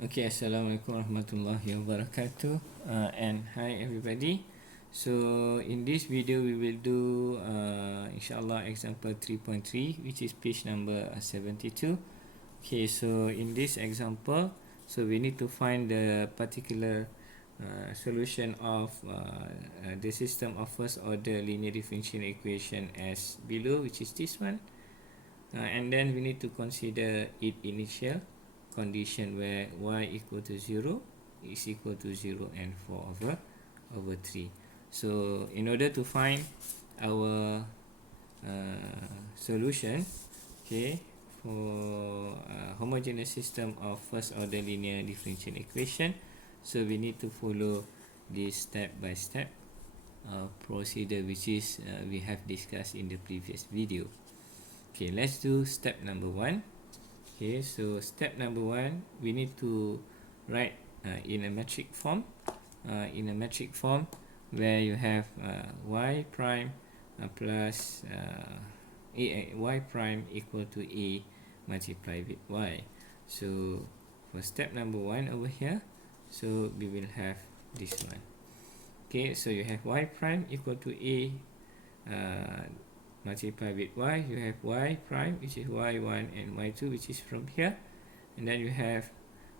Okay, Assalamualaikum warahmatullahi wabarakatuh, and hi everybody. So in this video we will do inshallah example 3.3, which is page number 72. Okay, so in this example, so we need to find the particular solution of the system of first order linear differential equation as below, which is this one. And then we need to consider its initial condition where y equal to 0 is equal to 0 and 4 over 3. So in order to find our solution, okay, for homogeneous system of first order linear differential equation, so we need to follow this step by step procedure, which is we have discussed in the previous video. Okay, let's do step number 1. Okay, so step number 1, we need to write in a metric form. Where you have y prime plus y prime equal to a multiplied with y. So for step number 1 over here, so we will have this one. Okay, so you have y prime equal to a multiply with y, you have y prime, which is y1, and y2, which is from here, and then you have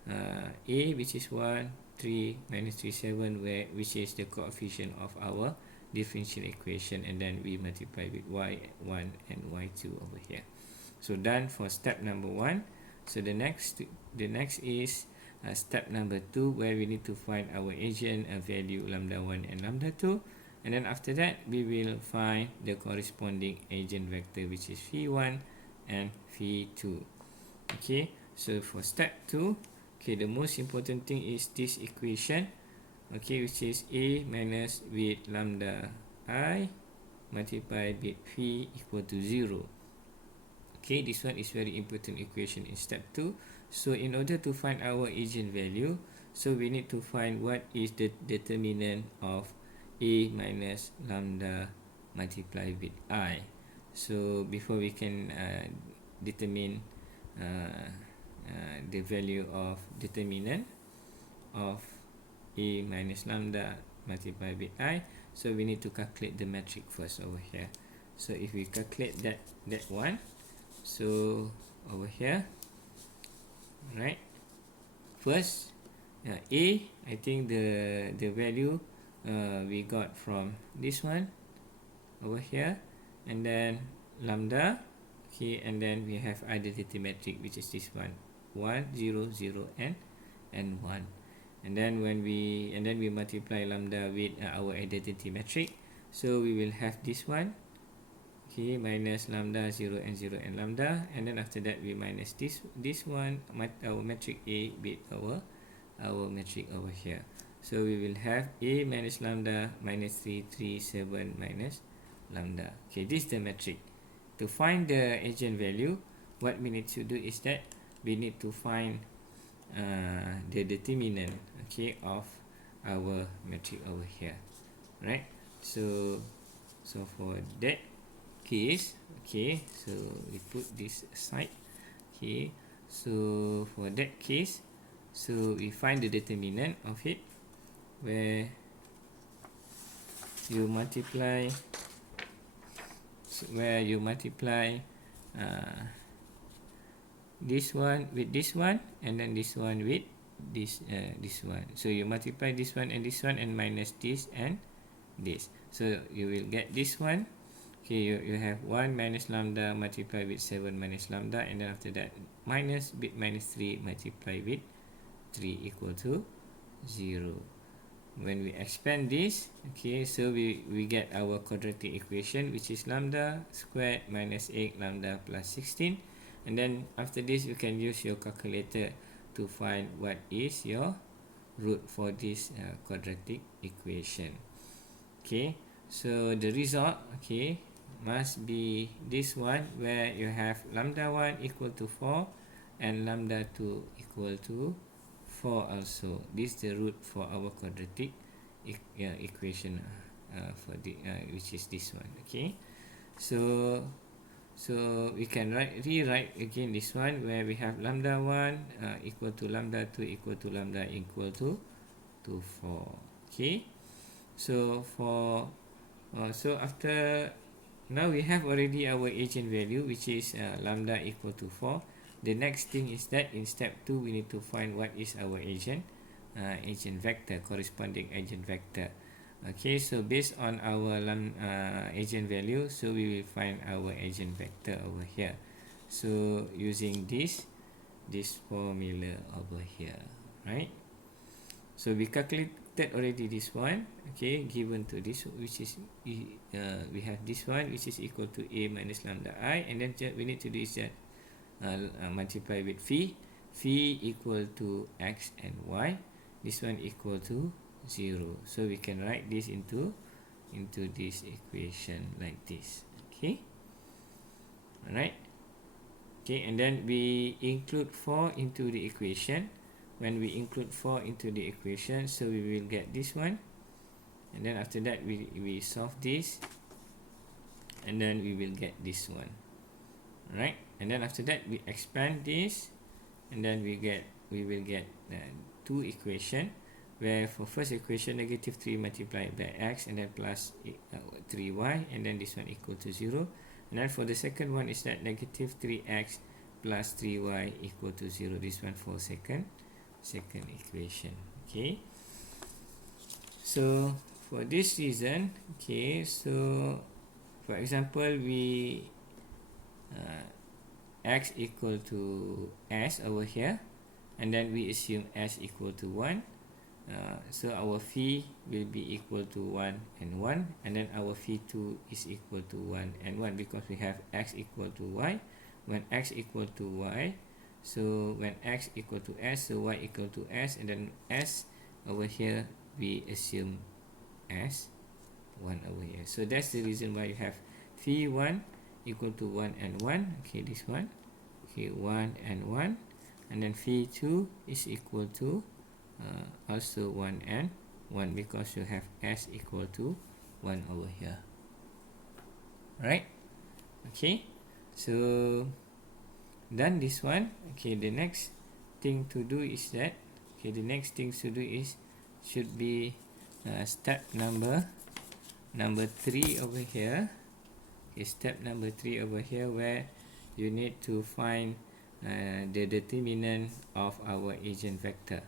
a, which is 1, 3, minus 3, 7, which is the coefficient of our differential equation, and then we multiply with y1 and y2 over here. So done for step number 1. So the next is step number 2, where we need to find our agent value lambda 1 and lambda 2. And then after that, we will find the corresponding agent vector, which is phi1 and phi2. Okay, so for step 2, okay, the most important thing is this equation, okay, which is a minus with lambda I multiplied with phi equal to 0. Okay, this one is very important equation in step 2. So in order to find our agent value, so we need to find what is the determinant of a minus lambda multiplied with I. So before we can determine the value of determinant of a minus lambda multiplied with I, so we need to calculate the metric first over here. So if we calculate that one, so over here, right, first a, I think the value we got from this one over here, and then lambda, okay, and then we have identity metric, which is this one, 1, 0, 0, and 1. And then when we multiply lambda with our identity metric, so we will have this one, okay, minus lambda 0 and 0 and lambda, and then after that we minus this one, our metric a with our metric over here. So we will have a minus lambda minus 3, 3, 7 minus lambda. Okay, this is the metric. To find the agent value, what we need to do is that we need to find the determinant, okay, of our metric over here, right? So for that case, okay, so we put this aside. Okay, so for that case, so we find the determinant of it, where you multiply this one with this one, and then this one with this one. So you multiply this one and minus this and this, so you will get this one. Okay, you have 1 minus lambda multiplied with 7 minus lambda, and then after that minus with minus 3 multiplied with 3 equal to 0. When we expand this, okay, so we get our quadratic equation, which is lambda squared minus 8 lambda plus 16. And then after this, you can use your calculator to find what is your root for this quadratic equation. Okay, so the result, okay, must be this one, where you have lambda 1 equal to 4 and lambda 2 equal to 4 also. This is the root for our quadratic equation for the which is this one. Okay, so So we can rewrite again this one where we have lambda 1 equal to lambda 2 equal to lambda equal to 4. Okay, so so after now we have already our eigenvalue, which is lambda equal to 4. The next thing is that in step 2 we need to find what is our eigenvector, corresponding eigenvector. Okay, so based on our eigenvalue, so we will find our eigenvector over here. So using this formula over here, right? So we calculated already this one, okay, given to this, which is we have this one, which is equal to a minus lambda I, and then we need to do is that multiply with phi equal to x and y. This one equal to 0. So we can write this into this equation like this. Okay, alright. Okay, and then we include 4 into the equation. When we include 4 into the equation, so we will get this one, and then after that we solve this, and then we will get this one, right? And then after that we expand this, and then we will get two equation, where for first equation negative 3 multiplied by x and then plus 3y, and then this one equal to 0. And then for the second one is that negative 3x plus 3y equal to 0. This one for second equation. Okay, so for this reason, okay, so for example we x equal to s over here, and then we assume s equal to 1. So our phi will be equal to 1 and 1, and then our phi 2 is equal to 1 and 1, because we have x equal to y. When x equal to y, so when x equal to s, so y equal to s, and then s over here we assume s 1 over here. So that's the reason why you have phi 1 equal to 1 and 1. Okay, this one, okay, 1 and 1, and then phi 2 is equal to also 1 and 1, because you have s equal to 1 over here, right? Okay, so done this one. Okay, the next thing to do is that, okay, the next thing to do is should be step number 3 over here. Okay, step number 3 over here, where you need to find the determinant of our eigenvector.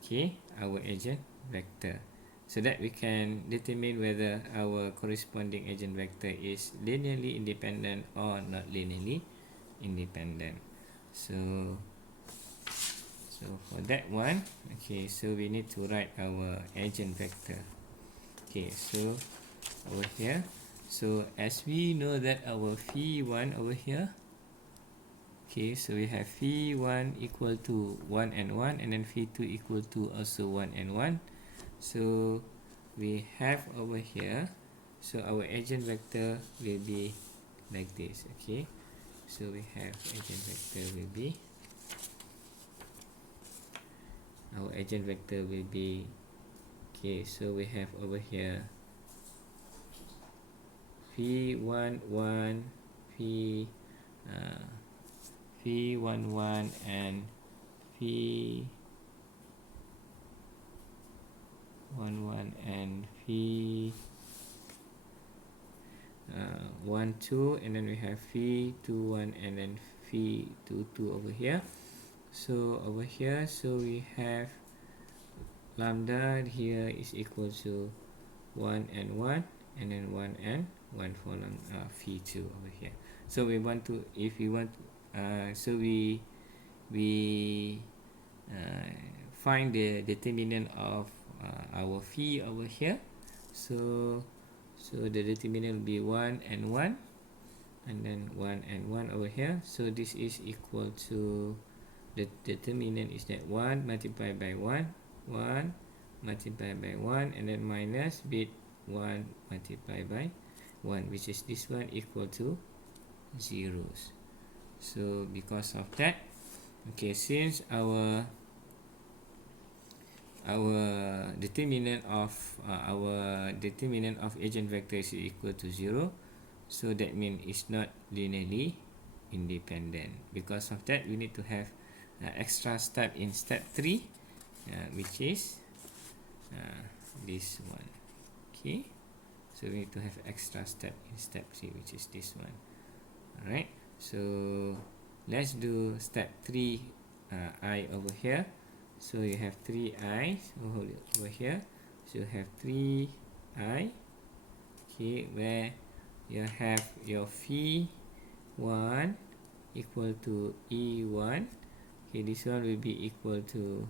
Okay, our eigenvector, so that we can determine whether our corresponding eigenvector is linearly independent or not linearly independent. So for that one, okay, so we need to write our eigenvector. Okay, so over here, so as we know that our phi 1 over here, okay, so we have phi 1 equal to 1 and 1, and then phi 2 equal to also 1 and 1. So we have over here, so our eigenvector will be like this. Okay, so we have eigenvector will be, our eigenvector will be, okay, so we have over here phi 1 1, phi 1 1, and phi 1 1, and phi 1 2, and then we have phi 2 1, and then phi 2 2 over here. So over here, so we have lambda here is equal to 1 and 1, and then 1 and 1 for phi 2 over here. So we want to, if we want, so we find the determinant of our phi over here. So the determinant will be 1 and 1, and then 1 and 1 over here. So this is equal to, the determinant is that 1 multiplied by 1, 1 multiplied by 1, and then minus with 1 multiplied by 1, which is this one, equal to zeros. So because of that, okay, since our determinant of eigenvector is equal to 0, so that means it's not linearly independent. Because of that, we need to have extra step in step 3, which is this one. Okay, so we need to have extra step in step 3, which is this one. Alright, so let's do step 3 I over here. So you have 3i over here, so you have 3i, okay, where you have your phi 1 equal to E1. Okay, this one will be equal to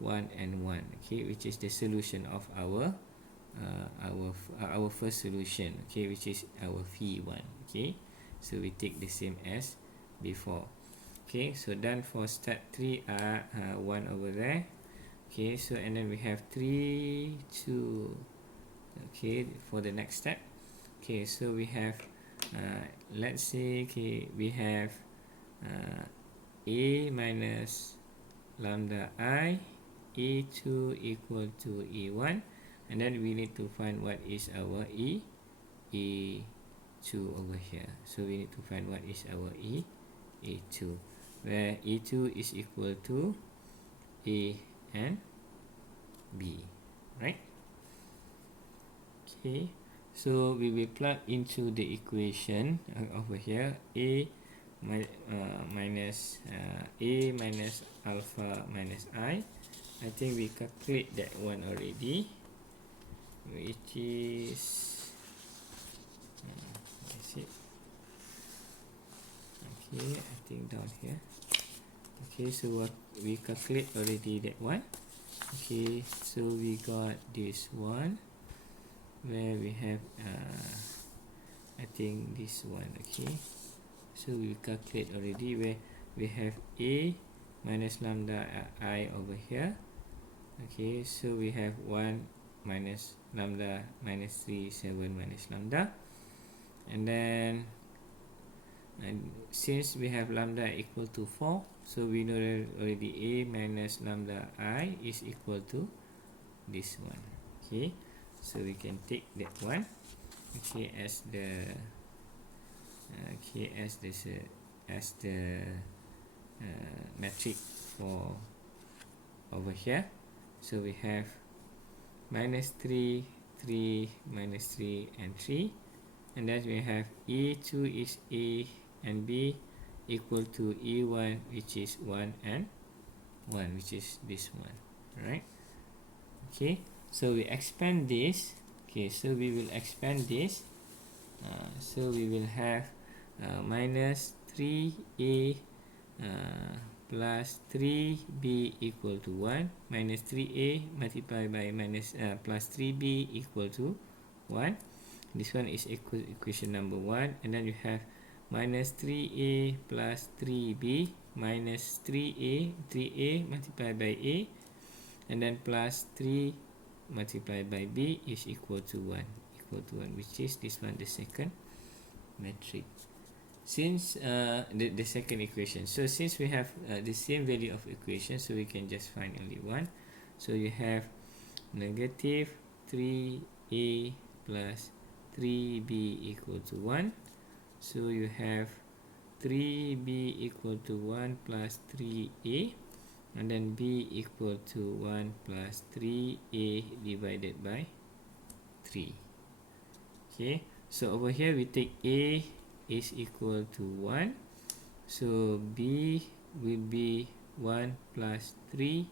1 and 1, okay, which is the solution of our first solution, okay, which is our phi 1. Okay, so we take the same as before. Okay, so done for step 3, 1 over there. Okay, so and then we have 3, 2. Okay, for the next step. Okay, so we have let's say, okay, we have a minus lambda I, E2 equal to E1, and then we need to find what is our E2 over here. So we need to find what is our E2, where E2 is equal to A and B, right? Okay, so we will plug into the equation over here. A minus alpha minus I think we calculate that one already, which is let's see. Okay, I think down here. Okay, so what we calculate already that one. Okay, so we got this one, where we have I think this one. Okay, so we calculate already, where we have a minus lambda I over here. Okay, so we have 1 minus lambda minus 3, 7 minus lambda, and then since we have lambda equal to 4, so we know that already a minus lambda I is equal to this one. Okay, so we can take that one, okay, as the metric for over here. So we have minus 3, 3, minus 3 and 3, and then we have E2 is A and B equal to E1, which is 1 and 1, which is this one, right? Okay, so we expand this. Okay, so we will expand this, so we will have minus 3A plus 3b equal to 1, minus 3a multiplied by minus plus 3b equal to 1. This one is equation number 1, and then you have minus 3a plus 3b minus 3a multiplied by a, and then plus 3 multiplied by b is equal to 1, which is this one, the second metric. Since the second equation, so since we have the same value of equation, so we can just find only one. So you have negative 3a plus 3b equal to 1. So you have 3b equal to 1 plus 3a, and then b equal to 1 plus 3a divided by 3. Okay, so over here we take a is equal to 1, so b will be 1 plus 3a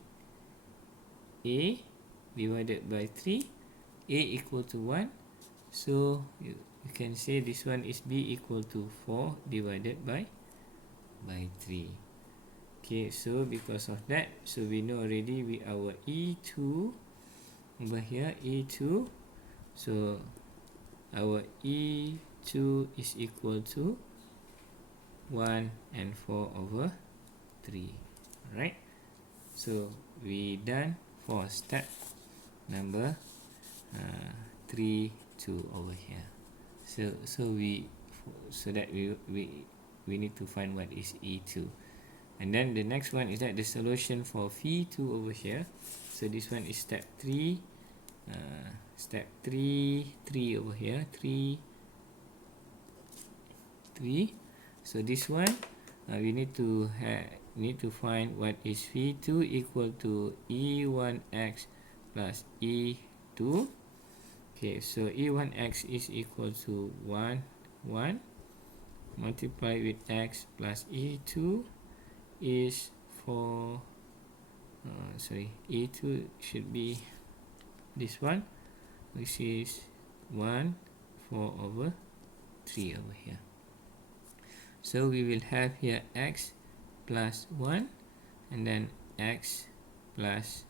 divided by 3, a equal to 1, so you can say this one is b equal to 4 divided by 3. Okay, so because of that, so we know already our E2 over here, E2, so our E2 is equal to 1 and 4 over 3. Alright, so we done for step number 3, 2 over here. So that we need to find what is E2. And then the next one is that the solution for phi 2 over here. So this one is step 3. step 3 over here, 3. So this one we need to find what is v2 equal to e1x plus e2. Okay, so e1x is equal to 1 multiplied with x plus e2 is 4. E2 should be this one, which is 4 over 3 over here. So we will have here x plus 1 and then x plus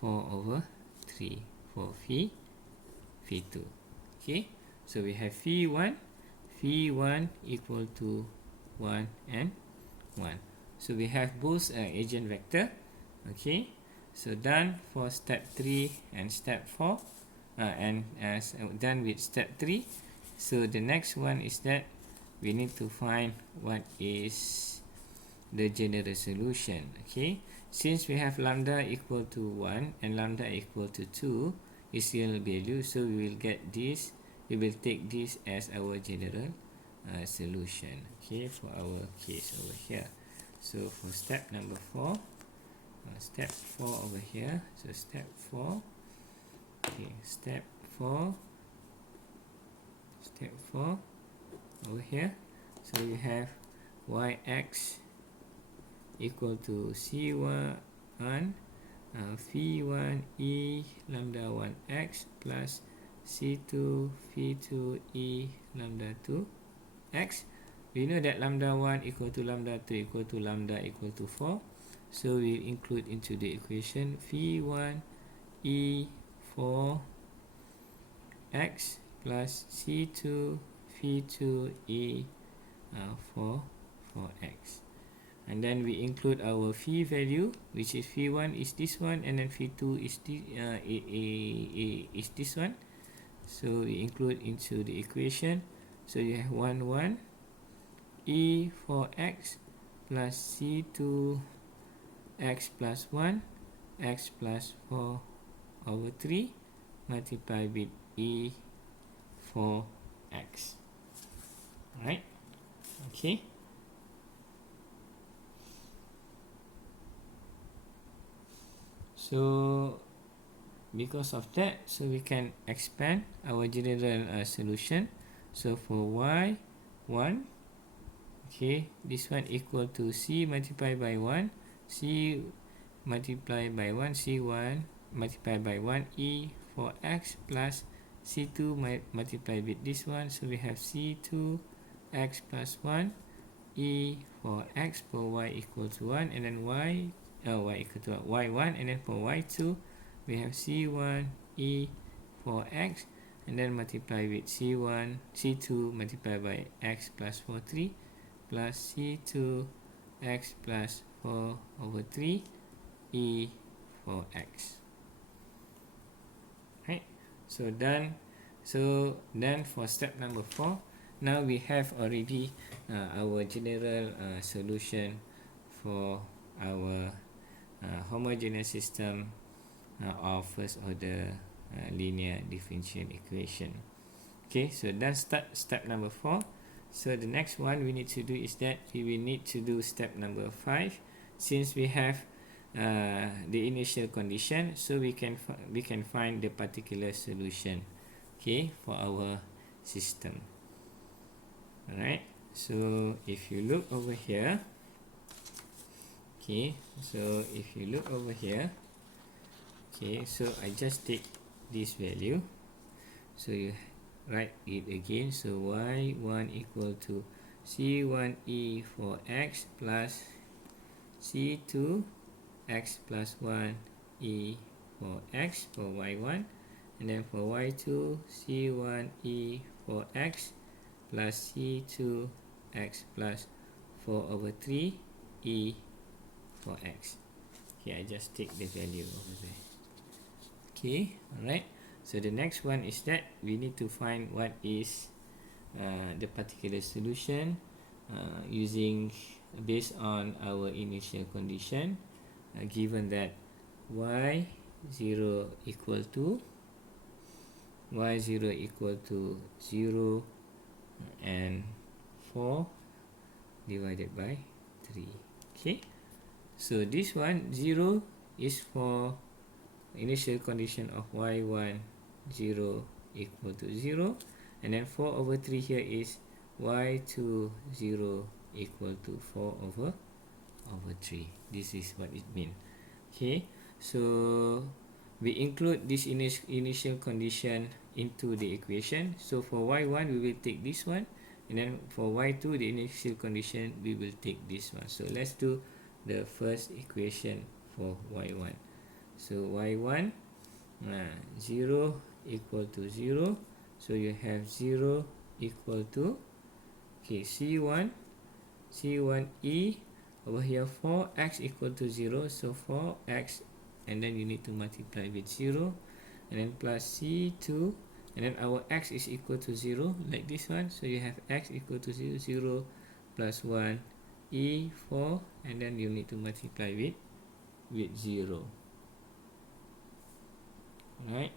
4 over 3 for v2. Okay, so we have v1 equal to 1 and 1. So we have both agent vector. Okay, so done for step 3 and step 4, and done with step 3. So the next one is that we need to find what is the general solution. Okay, since we have lambda equal to 1 and lambda equal to 2 is real value, so we will get this, we will take this as our general solution, okay, for our case over here. So for step number 4, step 4 over here, so step 4, okay, step 4 over here. So we have yx equal to c1 v1 e lambda 1x plus c2 v2 e lambda 2x. We know that lambda 1 equal to lambda 2 equal to lambda equal to 4. So we include into the equation v1 e 4x plus c2 v2 e 4x. And then we include our v value, which is v1 is this one, and then v2 is this one. So we include into the equation. So you have 1 e 4x plus c2 x plus 1 x plus 4 over 3 multiplied with e 4x. Alright, okay. So because of that, so we can expand our general solution. So for y1, okay, this one equal to c multiplied by 1, c multiplied by 1, c1 multiplied by 1 e 4x plus c2 multiplied with this one. So we have c2 x plus 1 e 4x for y equal to 1, and then y equal to y1, and then for y2 we have c1 e 4x and then multiply with c2 multiplied by x plus 4 3 plus c2 x plus 4 over 3 e 4x. Right, so done. So then for step number 4, now we have already our general solution for our homogeneous system of first order linear differential equation. Okay, so then step number 4. So the next one we need to do is that we will need to do step number 5. Since we have the initial condition, so we can find the particular solution, okay, for our system. Alright, so if you look over here, okay, so if you look over here, okay, so I just take this value, so you write it again. So y1 equal to c1 e 4x plus c2 x plus 1 e 4x for y1, and then for y2 c1 e 4x plus c2 x plus 4 over 3 e 4x. Okay, I just take the value over there. Okay, alright. So the next one is that we need to find what is the particular solution using based on our initial condition, given that y0 equal to y0 equal to 0 and 4 divided by 3. Okay, so this one 0 is for initial condition of y1 0 equal to 0, and then 4 over 3 here is y2 0 equal to 4 over 3. This is what it means. Okay, so we include this initial condition into the equation. So for y1 we will take this one, and then for y2 the initial condition we will take this one. So let's do the first equation for y1. So y1 0 equal to 0, so you have 0 equal to, okay, c1e over here 4x equal to 0, so 4x, and then you need to multiply with 0, and then plus c2, and then our x is equal to 0 like this one, so you have x equal to 0, 0 plus 1 e4, and then you need to multiply with 0. Right,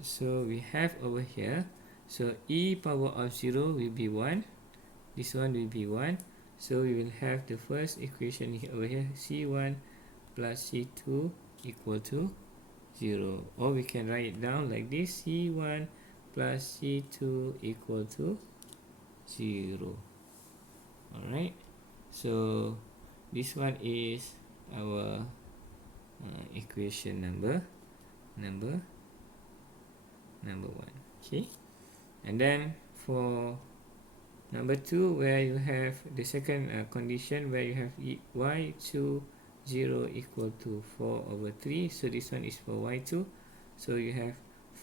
so we have over here, so e power of 0 will be 1, this one will be 1, so we will have the first equation here over here, c1 plus c2 equal to 0, or we can write it down like this, c1 plus c2 equal to 0. Alright, so this one is our equation number 1. Okay, and then for number 2, where you have the second condition where you have y2 0 equal to 4 over 3, so this one is for y2, so you have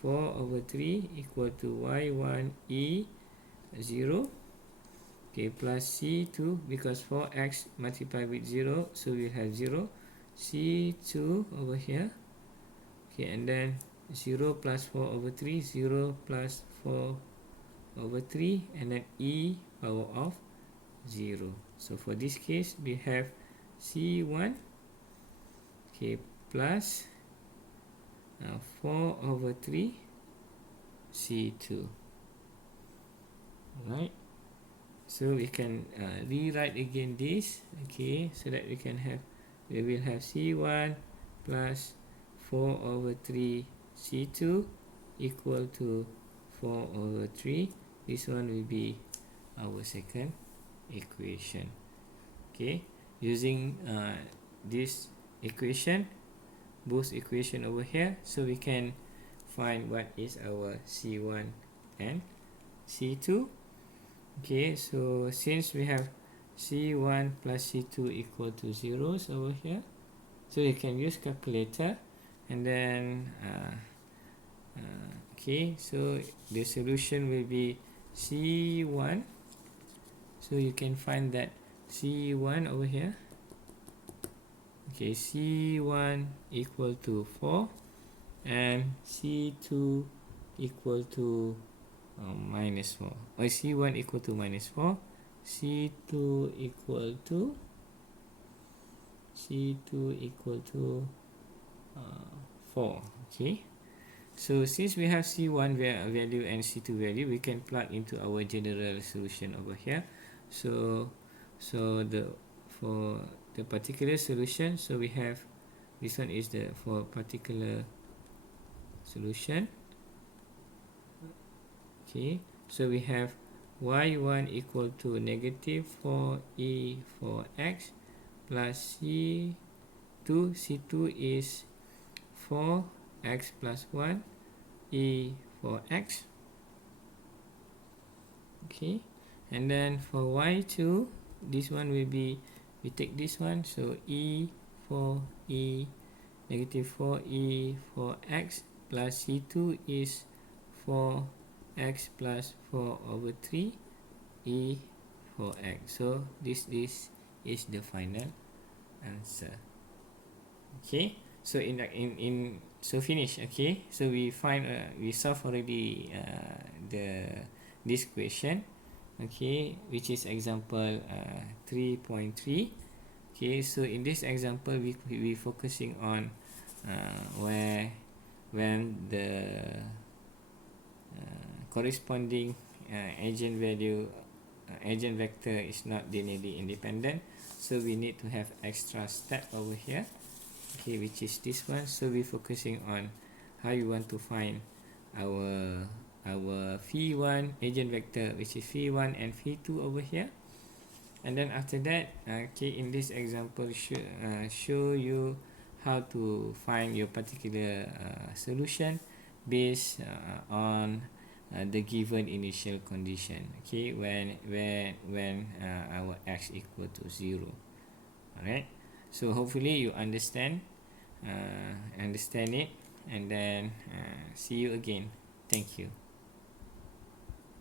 4 over 3 equal to y1 e 0, okay, plus c2, because 4x multiplied with 0, so we have 0, c2 over here, okay, and then 0 plus 4 over 3, 0 plus 4 over 3, and then e power of 0. So for this case we have c1, okay, plus 4 over 3 c2. Right, so we can rewrite again this, okay, so that we will have c1 plus 4 over 3 c2 equal to 4 over 3. This one will be our second equation. Okay, using this equation, both equation over here, so we can find what is our c1 and c2. Okay, so since we have c1 plus c2 equal to 0s over here, so you can use calculator, and then okay, so the solution will be c1, so you can find that c1 over here, okay, c1 equal to 4 and c2 equal to minus 4, or c1 equal to minus 4, c2 equal to 4. Okay, so since we have c1 value and c2 value, we can plug into our general solution over here. So for the particular solution, so we have this one is the for particular solution. Okay, so we have y1 equal to negative 4e 4x plus c2 is 4x plus 1 e 4x. Okay, and then for y2, this one will be, we take this one, so e negative 4e 4x plus c2 is 4x plus 4 over 3 e 4x. So this is the final answer. Okay, so so finish. Okay, so we solve already this question, okay, which is example 3.3. okay, so in this example we focusing on where when the corresponding agent value agent vector is not linearly independent. So we need to have extra step over here, okay, which is this one. So we're focusing on how you want to find our phi1 agent vector, which is phi1 and phi2 over here. And then after that, okay, in this example show you how to find your particular solution based on the given initial condition, okay, when our x equal to 0. Alright, so hopefully you understand it, and then see you again. Thank you.